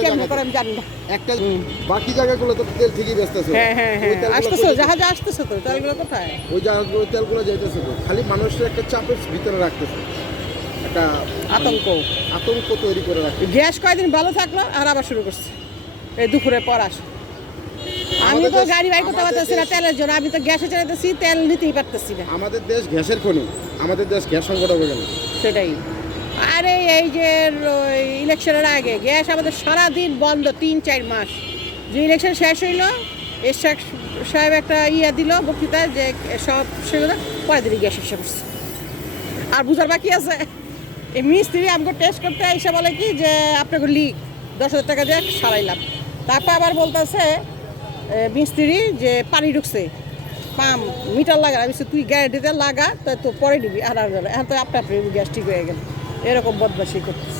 কেমন করে আমি জানি না। একটা বাকি জায়গাগুলো তো তেল ঠিকই বেচতেছে। হ্যাঁ হ্যাঁ ওই হ্যাঁ তেলগুলো আসতেছে, কোথায়- জাহাজে আসতেছে তো, তেলগুলো কোথায়? ওই জাহাজগুলো তেলগুলো যাইতেছে তো। খালি মানুষের একটা চাপের ভিতরে রাখতেছে, একটা আতঙ্ক। আতঙ্ক তৈরি করে রাখতেছে। গ্যাস কয়দিন ভালো থাকলো আর আবার শুরু করছে এই দুপুরে পর আসে। আমি আমাদের তো দেশ- গাড়ি বাইর করতে আমাদের পারতেছি না দেশ- তেলের জন্য, আমি তো গ্যাসে চালাতেছি, তেল নিতেই পারতেছি না। আমাদের দেশ গ্যাসের খনি, আমাদের দেশ গ্যাস সংকট হবে কেন? সেটাই। আরে এই যে ইলেকশনের আগে গ্যাস আমাদের সারাদিন বন্ধ 3-4 মাস। যে ইলেকশন শেষ হইলো, এরশাদ সাহেব একটা দিল বক্তৃতা যে সব সেগুলো পরে দিনই গ্যাস এসে পড়ছে। আর বুঝার বাকি আছে, এই মিস্ত্রি আমাকে টেস্ট করতে এসে বলে কি যে আপনাকে লিক 10,000 টাকা দিয়ে সারাইলাম। তারপর আবার বলতেছে মিস্ত্রি যে পানি ঢুকছে, পাম্প মিটার লাগা। আমি বলছি, তুই গ্যারেন্টিতে লাগা, তো পরে নিবি। আর এখন তো আপনি গ্যাস ঠিক হয়ে গেল। এরকম বদমাশি করতে